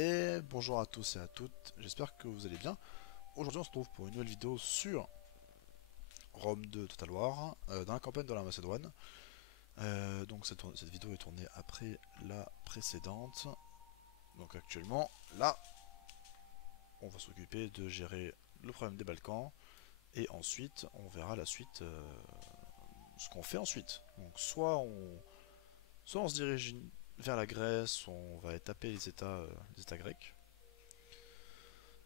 Et bonjour à tous et à toutes, j'espère que vous allez bien. Aujourd'hui on se retrouve pour une nouvelle vidéo sur Rome 2 Total War, dans la campagne de la Macédoine. Donc cette vidéo est tournée après la précédente. Donc actuellement, là, on va s'occuper de gérer le problème des Balkans. Et ensuite, on verra la suite, ce qu'on fait ensuite. Donc soit on se dirige vers la Grèce, on va taper les États grecs.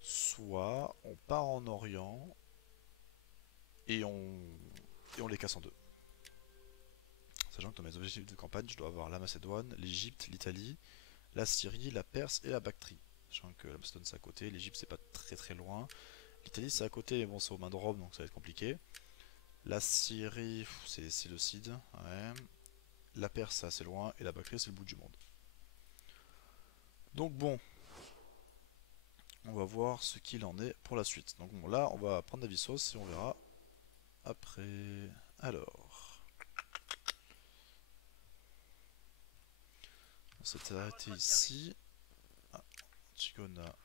Soit on part en Orient et on les casse en deux. Sachant que dans mes objectifs de campagne, je dois avoir la Macédoine, l'Égypte, l'Italie, la Syrie, la Perse et la Bactrie. Sachant que la Macédoine c'est à côté, l'Égypte c'est pas très loin. L'Italie c'est à côté, mais bon c'est aux mains de Rome donc ça va être compliqué. La Syrie c'est le Cid, ouais. La Perse c'est assez loin et la Bactrie c'est le bout du monde. Donc bon, on va voir ce qu'il en est pour la suite. Donc bon là on va prendre Navisos et on verra après. Alors, on s'est arrêté ici. Ah, Antigone a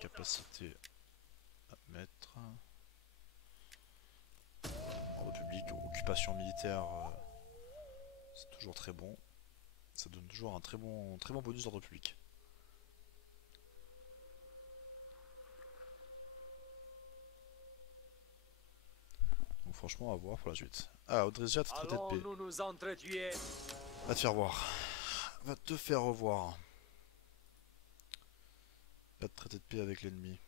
capacité à mettre. En République, occupation militaire, c'est toujours très bon. Ça donne toujours un très bon bonus d'ordre public. Donc franchement, à voir pour la suite. Ah, Audreysia, t'es traité de paix. Allons-nous nous entretuer? Va te faire voir. Va te faire revoir. Pas de traité de paix avec l'ennemi.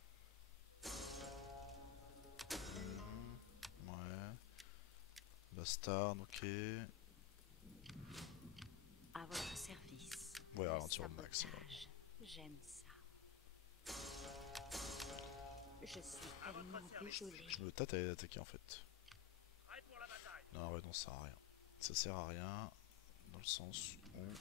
Ouais. Bastard, ok. À votre service. Ouais, Le ralentir au max. sabotage. J'aime ça. Je suis tellement désolée. Je me tâte à les attaquer en fait. Non, ouais, non, ça sert à rien. Ça sert à rien. Dans le sens où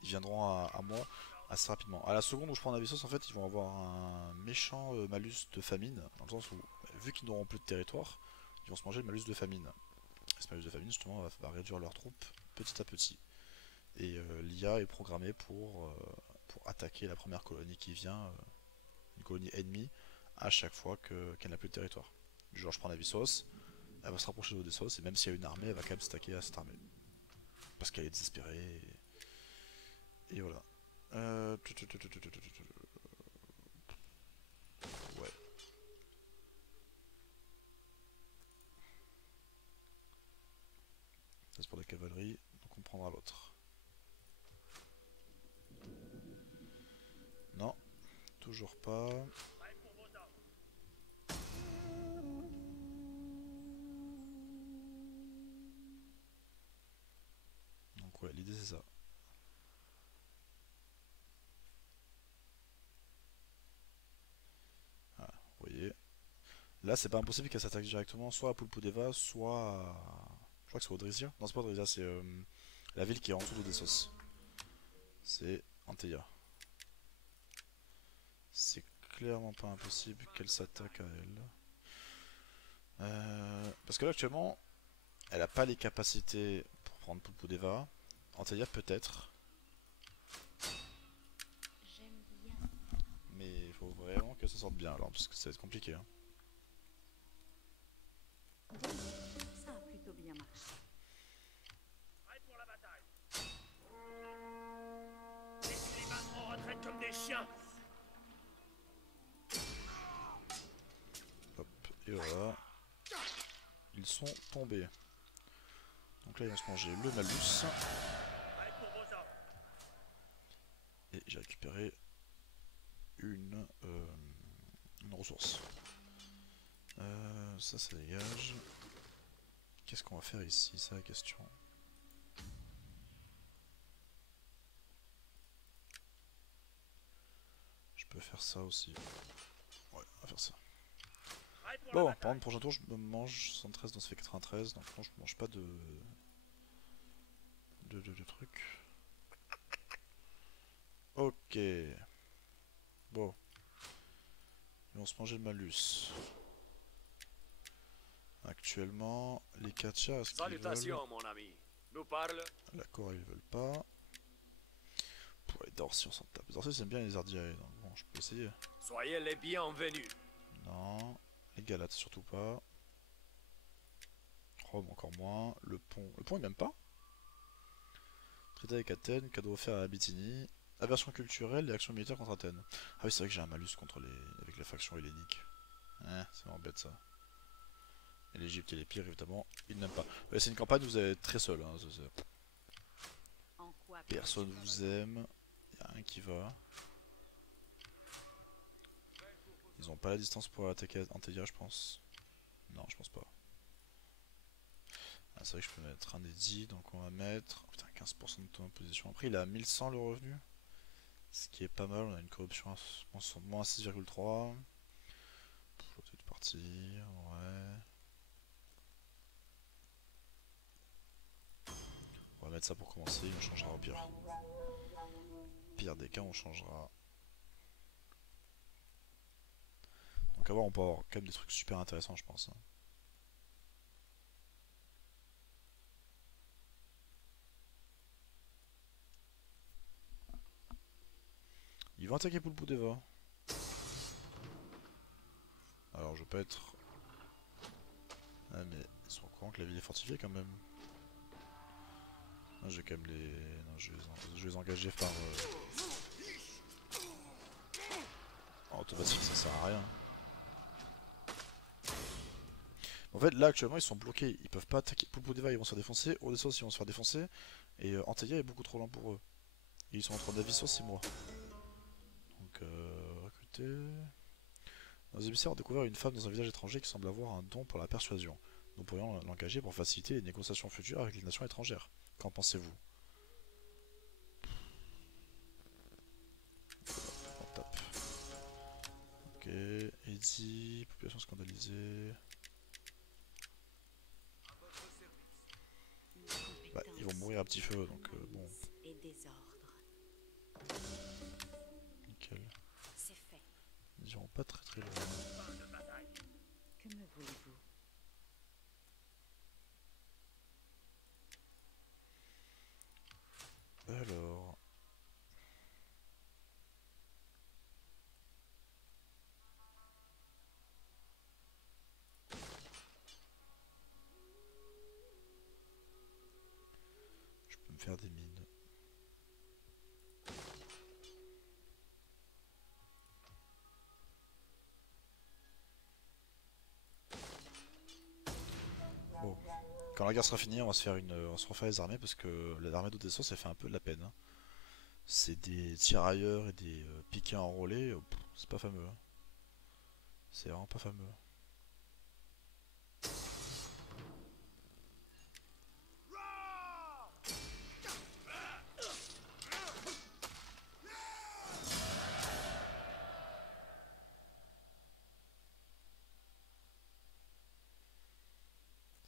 ils viendront à moi assez rapidement. À la seconde où je prends Navisos, en fait, ils vont avoir un méchant malus de famine. Dans le sens où, vu qu'ils n'auront plus de territoire, ils vont se manger le malus de famine. Et ce malus de famine, justement, va réduire leurs troupes petit à petit. Et l'IA est programmée pour attaquer la première colonie qui vient, une colonie ennemie, à chaque fois qu'elle n'a plus de territoire. Du genre, je prends Navisos, elle va se rapprocher d'Odessos, et même s'il y a une armée, elle va quand même s'attaquer à cette armée. Parce qu'elle est désespérée. Et voilà. Ouais. Ça c'est pour la cavalerie, donc on prendra l'autre. Non, toujours pas. Donc ouais, l'idée c'est ça. Voilà, vous voyez. Là c'est pas impossible qu'elle s'attaque directement soit à Pulpudeva, soit à... Je crois que c'est Odrisia. Non c'est pas Odrisia, c'est la ville qui est en dessous d'Odessos. C'est Anteia. C'est clairement pas impossible qu'elle s'attaque à elle. Parce que là actuellement, elle a pas les capacités pour prendre Pulpudeva. Anteia peut-être. J'aime bien. Mais il faut vraiment qu'elle se sorte bien alors, parce que ça va être compliqué. Hein. Ça a plutôt bien marché. On retraite comme des chiens. Hop, et voilà. Ils sont tombés. Donc là ils vont se manger le malus. Et j'ai récupéré une ressource. Ça dégage. Qu'est-ce qu'on va faire ici? C'est la question. Je peux faire ça aussi. Ouais, on va faire ça. Bon, par contre, prochain tour, je me mange 113, donc ça fait 93. Donc non, je mange pas de trucs. Ok. Bon. Ils vont se manger le malus. Actuellement, les Katia, est-ce qu'ils veulent? Salutations, mon ami. Nous parle. L'accord, ils veulent pas. Pour les Dorsi, on s'en tape. Dorsi, c'est bien les ardillaries, donc bon, je peux essayer. Soyez les bienvenus. Non. Les Galates, surtout pas. Rome, encore moins. Le pont, il m'aime pas. Traité avec Athènes, cadeau offert à Bithynie. Aversion culturelle et action militaire contre Athènes. Ah oui, c'est vrai que j'ai un malus contre avec la faction hellénique. Ça m'embête ça. Et l'Égypte et les pires, évidemment, ils n'aiment pas. Ouais, c'est une campagne où vous allez être très seul. Hein, En quoi personne vous aime. Y a rien qui va. Ils ont pas la distance pour attaquer Antelia, je pense. Non, je pense pas. Ah, c'est vrai que je peux mettre un édit, donc on va mettre. Oh, putain, 15% de taux d'imposition. Après, il a 1100 le revenu. Ce qui est pas mal, on a une corruption à moins 6,3. Flotter de partie, ouais. On va mettre ça pour commencer, on changera au pire. Pire des cas, on changera. Donc à voir, on peut avoir quand même des trucs super intéressants, je pense. Ils vont attaquer Pulpudeva. Alors je vais pas être... Ah mais ils sont au courant que la ville est fortifiée quand même. Non, je vais quand même les... Non, je vais les engager par... Oh, automatique, ça sert à rien. En fait, là actuellement ils sont bloqués, ils peuvent pas attaquer Pulpudeva, ils vont se faire défoncer. Odessos, ils vont se faire défoncer. Et Antalya est beaucoup trop lent pour eux. Et ils sont en train d'aviser 6 mois. Donc, recruter... Nos émissaires ont découvert une femme dans un village étranger qui semble avoir un don pour la persuasion. Nous pourrions l'engager pour faciliter les négociations futures avec les nations étrangères. Qu'en pensez-vous? On tape. Ok, Eddie, population scandalisée. Bah, ils vont mourir à petit feu, donc bon. Et désordre. Nickel. C'est fait. Ils iront pas très très loin. Que me voulez-vous? Alors... Je peux me faire des mines. Bon. Quand la guerre sera finie, on va se faire on se refaire les armées parce que l'armée d'Odessa ça fait un peu de la peine. Hein. C'est des tirailleurs et des piquets enrôlés, c'est pas fameux. Hein. C'est vraiment pas fameux.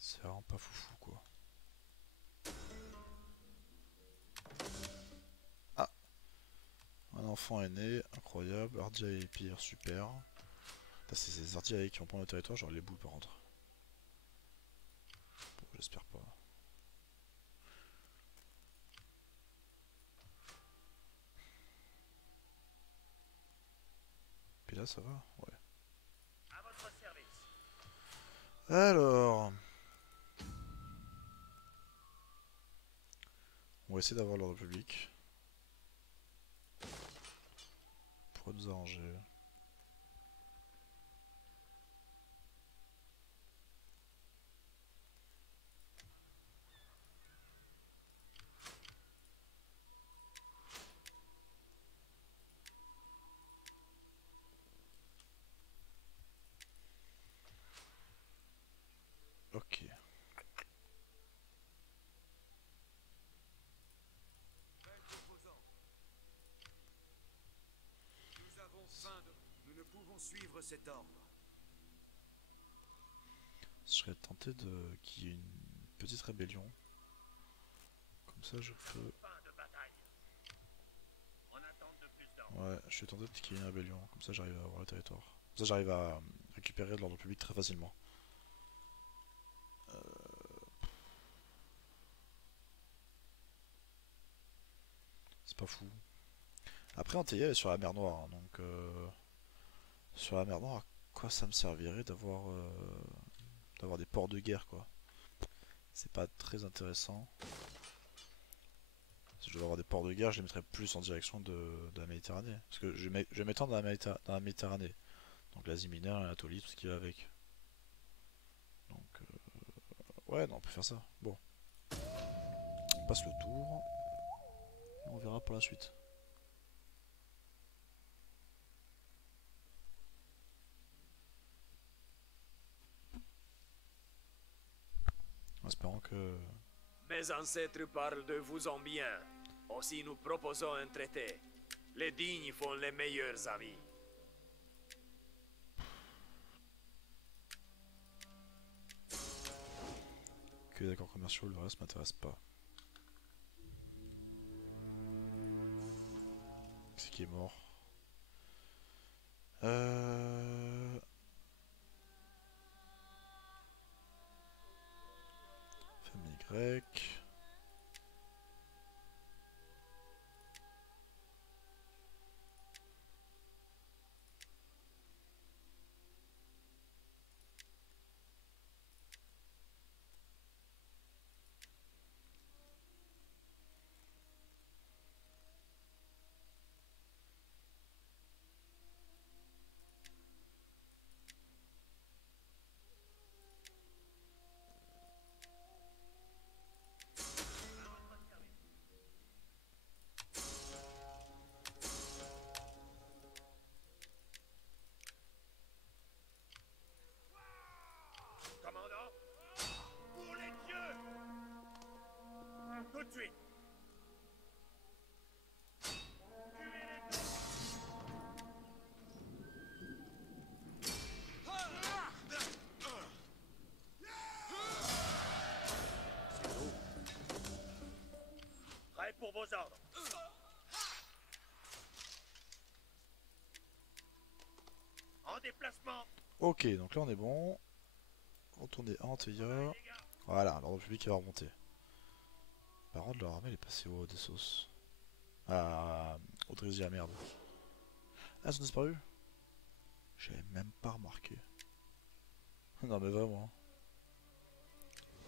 C'est vraiment pas foufou quoi. Ah, un enfant est né, incroyable. Ardiaï et pire, super. C'est ces Ardiaï qui vont prendre le territoire, genre les boules par contre. Bon, j'espère pas. Puis là ça va? Ouais. À votre service. Alors... On va essayer d'avoir l'ordre public. Pour nous arranger. Ok. Nous avons faim de... Nous ne pouvons suivre cet ordre. Je serais tenté de qu'il y ait une petite rébellion. Comme ça je peux... Fin de bataille. En attente de plus d'ordre. Ouais, je suis tenté de qu'il y ait une rébellion. Comme ça j'arrive à avoir le territoire. Comme ça j'arrive à récupérer de l'ordre public très facilement. C'est pas fou. Après, Anteya est sur la mer Noire, hein, donc sur la mer Noire, à quoi ça me servirait d'avoir des ports de guerre, quoi. C'est pas très intéressant. Si je devais avoir des ports de guerre, je les mettrais plus en direction de la Méditerranée. Parce que je vais m'étendre dans la Méditerranée. Donc l'Asie mineure, l'Anatolie, tout ce qui va avec. Donc, ouais, non, on peut faire ça. Bon, on passe le tour. Et on verra pour la suite. En espérant que... Mes ancêtres parlent de vous en bien. Aussi nous proposons un traité. Les dignes font les meilleurs amis. Que les accords commerciaux, le reste m'intéresse pas. C'est qui est mort. Famille grecque. Commandant, pour les dieux! Tout de suite! Prêt pour vos ordres. En déplacement. Ok, donc là on est bon. Retourner à Anteya. Voilà, l'ordre public va remonter. Par contre, leur armée elle est passée au Odessos. Ah, Odrisia, merde. Ah, ils ont disparu? J'avais même pas remarqué. Non, mais vraiment.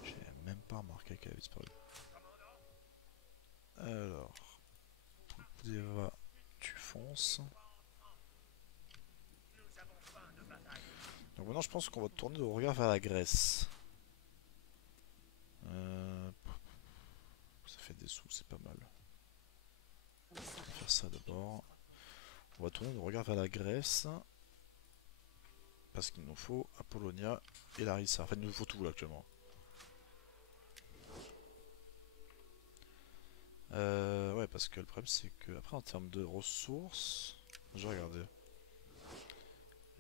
J'avais même pas remarqué qu'elle avait disparu. Alors. Deva, tu fonces. Donc maintenant, je pense qu'on va tourner le regard vers la Grèce. Ça fait des sous, c'est pas mal. On va faire ça d'abord. On va tourner le regard vers la Grèce. Parce qu'il nous faut Apollonia et Larissa. Enfin, il nous faut tout là actuellement. Ouais, parce que le problème c'est que, après, en termes de ressources, je vais regarder.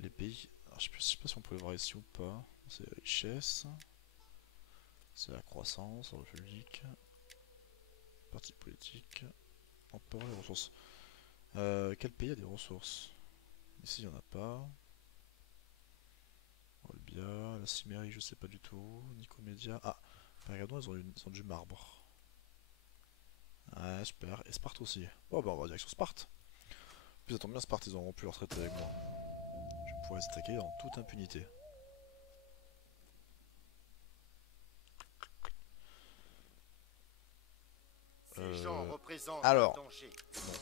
Les pays. Alors, je sais pas si on peut le voir ici ou pas. C'est la richesse. C'est la croissance, la république. Parti politique. Empire, les ressources. Quel pays a des ressources? Ici, il n'y en a pas. Olbia, la Cimmérie, je sais pas du tout. Nicomédia. Ah, regardons, ils ont du marbre. Ouais, super. Et Sparte aussi. Oh, bah, on va direction Sparte. Puis ça tombe bien, Sparte, ils auront pu leur traiter avec moi. Je pourrais les attaquer en toute impunité. Ces gens représentent alors. un danger. Bon.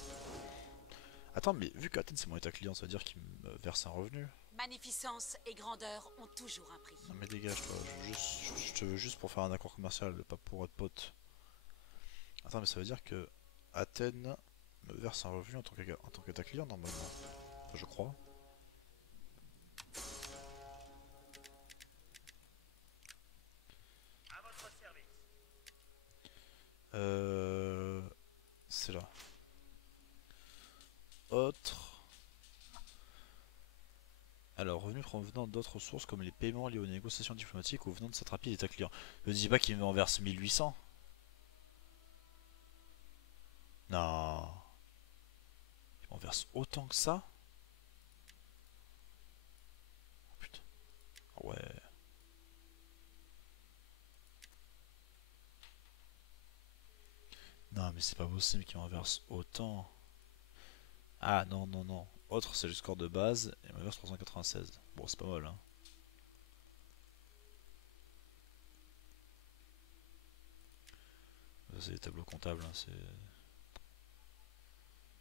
Attends, mais vu qu'Athènes c'est mon état client, ça veut dire qu'il me verse un revenu? Magnificence et grandeur ont toujours un prix. Non mais dégage toi, je te veux juste pour faire un accord commercial, pas pour être pote. Attends, mais ça veut dire que Athènes me verse un revenu en tant qu'état client normalement. Enfin, je crois. À votre service. C'est là. Autre. Alors, revenus provenant d'autres sources comme les paiements liés aux négociations diplomatiques ou venant de cette rapide état client. Ne dis pas qu'il m'en verse 1800. Non. Il m'en verse autant que ça? Oh putain. Ouais. Non mais c'est pas possible qu'il m'en verse autant. Ah non, non, non. Autre, c'est le score de base. Et Mavericks 396. Bon, c'est pas mal, hein. Ça, c'est des tableaux comptables, hein.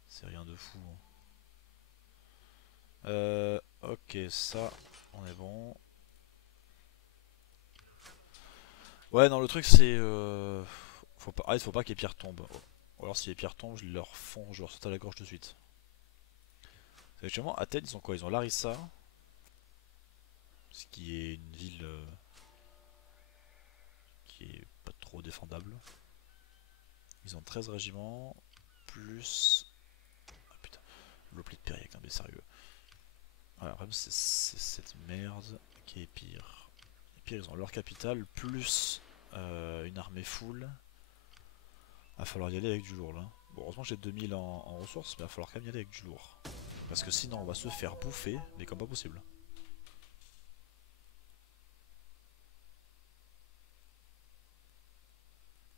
C'est rien de fou, hein. Ok, ça, on est bon. Ouais, non, le truc c'est. Faut pas que les pierres tombent. Ou alors, si les pierres tombent, je leur saute à la gorge tout de suite. Actuellement, Athènes, ils ont quoi? Ils ont Larissa, ce qui est une ville qui est pas trop défendable. Ils ont 13 régiments, plus. Ah putain, l'Opli de Périac, non mais sérieux. Voilà, vraiment, c'est cette merde qui est pire. Et pire, ils ont leur capitale, plus une armée full. Va falloir y aller avec du lourd là. Bon, heureusement j'ai 2000 en ressources, mais il va falloir quand même y aller avec du lourd. Parce que sinon on va se faire bouffer, mais comme pas possible.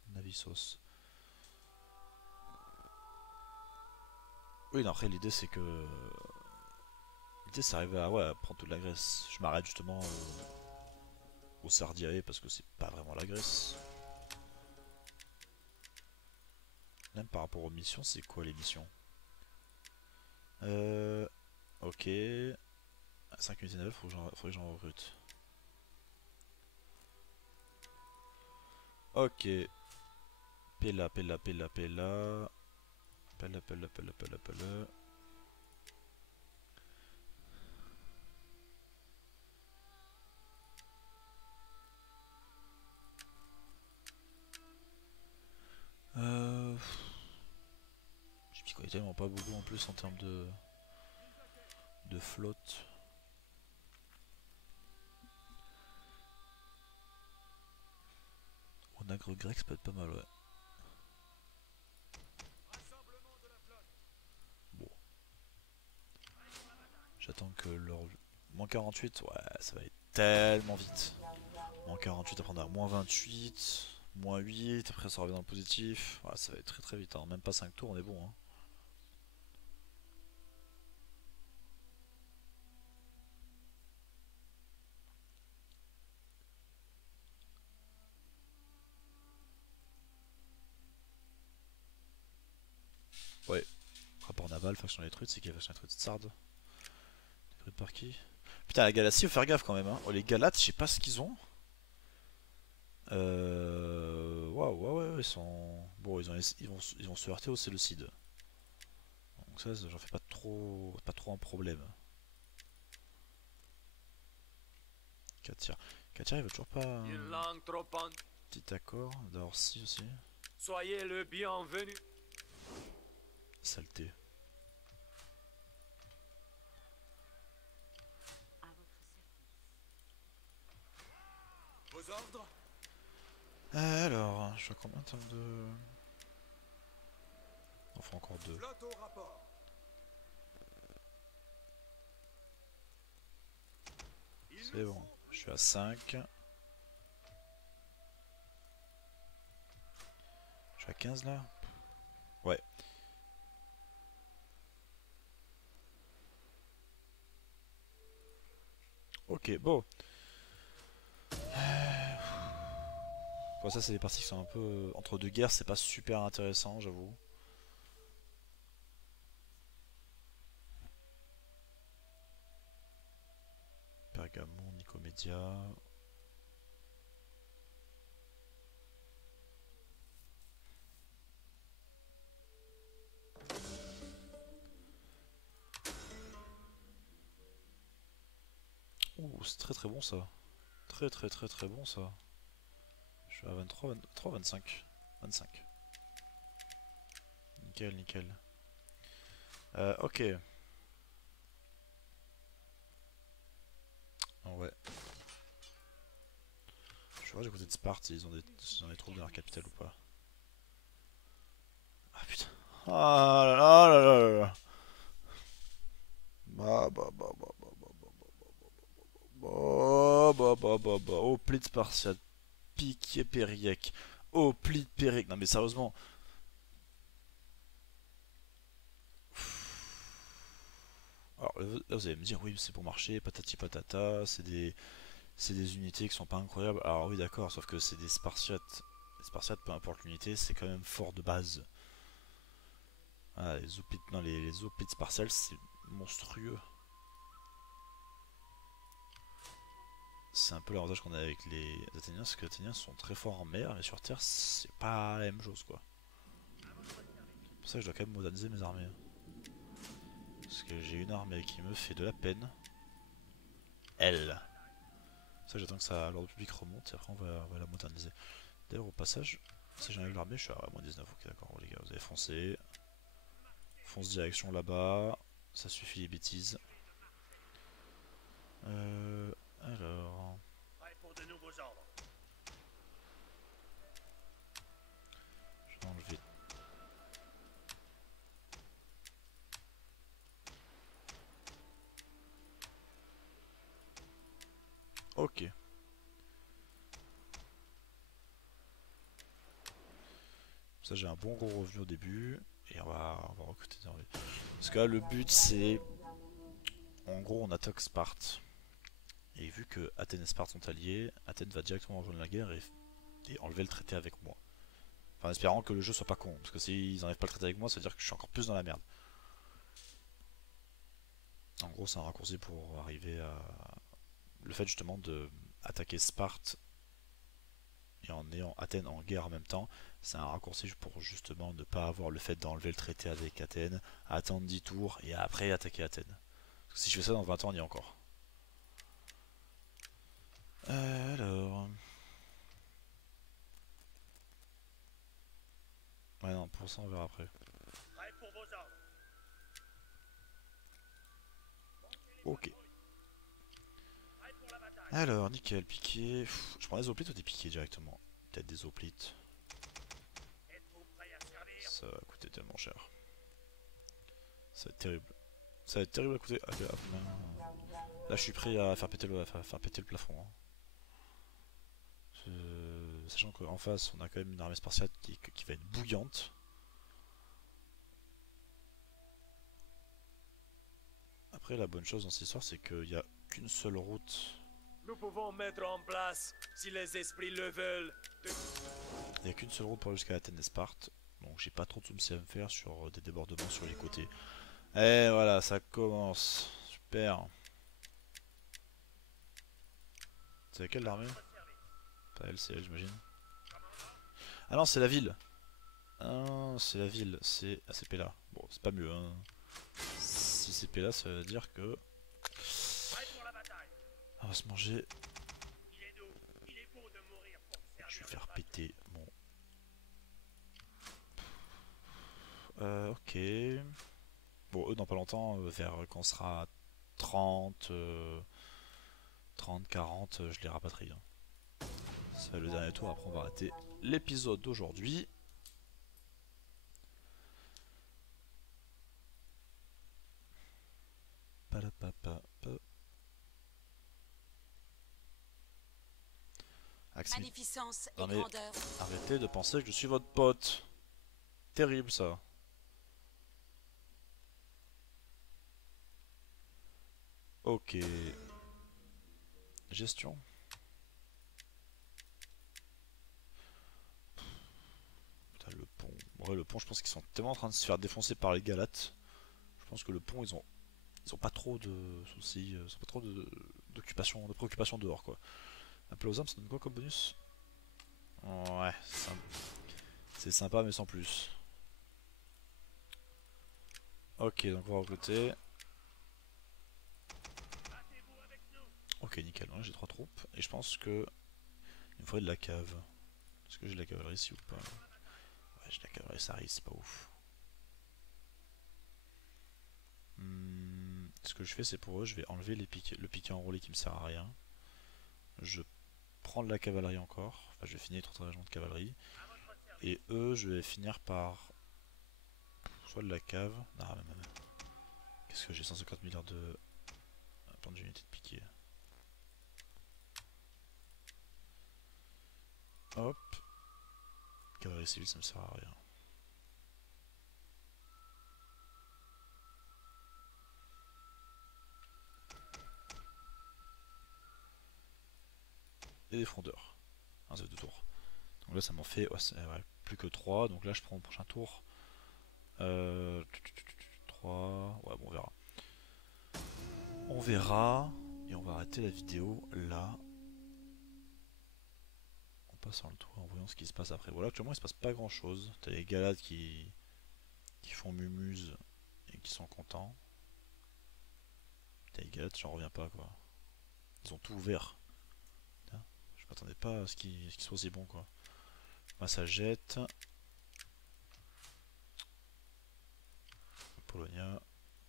Navisos. Oui, non, après l'idée c'est que... L'idée c'est d'arriver à, ouais, à prendre toute la Grèce. Je m'arrête justement au Sardiae parce que c'est pas vraiment la Grèce. Même par rapport aux missions, c'est quoi les missions? Ok. 5 unités navales, faut que j'en recrute. Ok. Pella, pella, pella, pella. Pella, pella, pella, pella, pella. Je m'y connais tellement pas beaucoup en plus en termes de flotte. Onagre grec, ça peut être pas mal, ouais. Bon. J'attends que leur... Moins 48, ouais, ça va être tellement vite. Moins 48, après on a moins 28, moins 8, après ça revient dans le positif. Ouais, ça va être très très vite, hein. Même pas 5 tours, on est bon, hein. Ouais. Rapport naval, faction des trucs, c'est qui la faction des trucs de Sardes? Des par qui? Putain, la Galatie, faut faire gaffe quand même, hein. Oh, les Galates, je sais pas ce qu'ils ont. Waouh, ouais, ils sont. Bon, ils vont se heurter au Séleucide. Donc ça, j'en fais pas trop un problème. Katia. Katia, il veut toujours pas. Une langue trop en... Petit accord, d'Orsi aussi. Soyez le bienvenu. Saleté. Vos ordres? Alors, je vois combien en termes de. On fait encore deux. Flotte au rapport. C'est bon, je suis à 5. Je suis à 15 là. Ouais. Ok, bon. Bon, ça c'est des parties qui sont un peu... Entre deux guerres, c'est pas super intéressant, j'avoue. Pergamon, Nicomédia... Ouh, c'est très très bon ça. Très très très très bon ça. Je suis à 23, 23, 25. 25. Nickel, nickel. Ok. Oh, ouais. Je vois du côté de Sparte, ils ont des troubles dans leur capitale ou pas. Ah putain. Ah là là là là là là. Oh, pli de Spartiate. Piqué Périac. Oh, pli de Périac. Non mais sérieusement. là, vous allez me dire, oui, c'est pour marcher, patati patata, c'est des unités qui sont pas incroyables. Alors oui, d'accord, sauf que c'est des Spartiates. Les Spartiates, peu importe l'unité, c'est quand même fort de base. Ah, les hoplites, non, les hoplites spartiales, c'est monstrueux. C'est un peu l'avantage qu'on a avec les Athéniens, c'est que les Athéniens sont très forts en mer, mais sur terre, c'est pas la même chose, quoi. C'est pour ça que je dois quand même moderniser mes armées. Parce que j'ai une armée qui me fait de la peine. Elle. Ça, j'attends que ça, l'ordre public remonte et après on va la moderniser. D'ailleurs, au passage, si j'enlève l'armée, je suis à moins 19. Ok, d'accord, les gars, vous avez foncé. Fonce direction là-bas. Ça suffit les bêtises. Alors. Prêt pour de nouveaux ordres. Je vais enlever. Ok. Ça, j'ai un bon gros revenu au début. Et on va recruter des armées. Parce que là, le but, c'est. En gros, on attaque Sparte. Et vu que Athènes et Sparte sont alliés, Athènes va directement rejoindre la guerre et enlever le traité avec moi. Enfin, en espérant que le jeu soit pas con. Parce que s'ils enlèvent pas le traité avec moi, ça veut dire que je suis encore plus dans la merde. En gros, c'est un raccourci pour arriver à. Le fait justement de attaquer Sparte et en ayant Athènes en guerre en même temps, c'est un raccourci pour justement ne pas avoir le fait d'enlever le traité avec Athènes, attendre 10 tours et après attaquer Athènes. Parce que si je fais ça dans 20 ans, on y est encore. Alors. Ouais, non, pour ça, on verra après. Prêt pour vos ordres. Ok. Prêt pour la bataille. Alors, nickel, piqué. Je prends des hoplites ou des piqués directement? Peut-être des hoplites. Êtes-vous prêt à servir? Ça va coûter tellement cher. Ça va être terrible. Ça va être terrible à coûter. Là, je suis prêt à faire péter le plafond. Hein. Sachant qu'en face, on a quand même une armée spartiate qui va être bouillante. Après, la bonne chose dans cette histoire, c'est qu'il n'y a qu'une seule route. Nous pouvons mettre en place, si les esprits le veulent. Il n'y a qu'une seule route pour aller jusqu'à Athènes et Sparte. Donc, j'ai pas trop de soucis à me faire sur des débordements sur les côtés. Et voilà, ça commence. Super. C'est laquelle l'armée? Pas elle, c'est elle, j'imagine. Ah non, c'est la ville. Ah, c'est la ville. C'est Pella. Bon, c'est pas mieux, hein. Si c'est Pella, ça veut dire que. Prêt pour la bataille. On va se manger. Il est doux. Il est beau de mourir pour servir. Je vais faire péter mon. Ok. Bon, eux, dans pas longtemps, vers quand on sera à 30, 30, 40, je les rapatrie. Hein. Ça va être le dernier tour, après on va arrêter l'épisode d'aujourd'hui. Axel, Magnificence et non mais grandeur. arrêtez de penser que je suis votre pote. Terrible ça. Ok. Gestion. Putain, le pont. Ouais, le pont, je pense qu'ils sont tellement en train de se faire défoncer par les Galates. Je pense que le pont, ils ont pas trop de soucis, ils ont pas trop d'occupation, de préoccupations dehors quoi. Appel aux armes, ça donne quoi comme bonus? Ouais, c'est sympa mais sans plus. Ok, donc on va recruter. Ok, nickel, ouais, j'ai 3 troupes et je pense que il me faudrait de la cave. Est-ce que j'ai de la cavalerie ici ou pas? Ouais, j'ai de la cavalerie, ça risque, c'est pas ouf. Ce que je fais, c'est pour eux, je vais enlever le piquet enroulé qui me sert à rien. Je prends de la cavalerie encore. Enfin, je vais finir 3 régiments de cavalerie. Et eux, je vais finir par soit de la cave. Non, même. Qu'est-ce que j'ai 150 milliards de plan d'unité de piquet. Hop. Cavalerie civile, ça me sert à rien. et des frondeurs. Ça fait 2 tours. Donc là ça m'en fait ouais, plus que 3. Donc là je prends le prochain tour. 3. Ouais bon on verra. On verra. Et on va arrêter la vidéo là. En passant le tour, en voyant ce qui se passe après. Voilà, actuellement il se passe pas grand chose. T'as les Galades qui font mumuse et qui sont contents. T'as les Galades, j'en reviens pas quoi. Ils ont tout ouvert. Putain, je m'attendais pas à ce qu'ils soient aussi bons quoi. Moi ça jette. Polonia,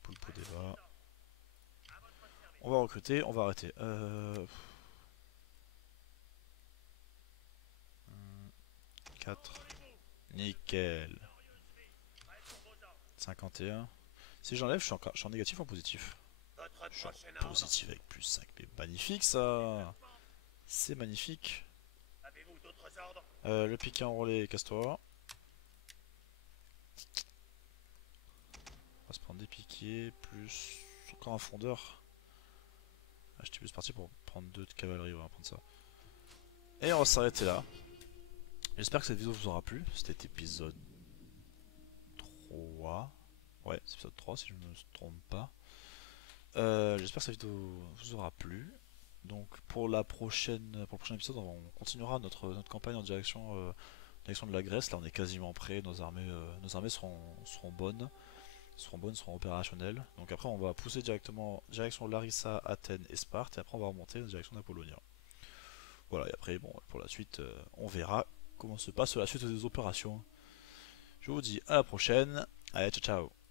Pulpo Deva. On va recruter, on va arrêter. 4. Nickel. 51. Si j'enlève, je suis en négatif ou en positif? Votre Je suis en prochain ordre. positif avec plus 5. Mais magnifique ça. C'est magnifique. Avez-vous d'autres ordres? Le piquet enrôlé, casse-toi. On va se prendre des piquets, plus encore un fondeur. Ah, j'étais plus parti pour prendre 2 de cavalerie, on va prendre ça. Et on va s'arrêter là. J'espère que cette vidéo vous aura plu. C'était épisode 3. Ouais, c'est épisode 3 si je ne me trompe pas. J'espère que cette vidéo vous aura plu. Donc pour le prochain épisode, on continuera notre campagne en direction de la Grèce. Là on est quasiment prêt, nos armées seront bonnes. Seront opérationnelles. Donc après on va pousser directement direction Larissa, Athènes et Sparte. Et après on va remonter en direction d'Apollonia. Voilà, et après bon pour la suite on verra comment se passe la suite des opérations. Je vous dis à la prochaine. Allez, ciao ciao.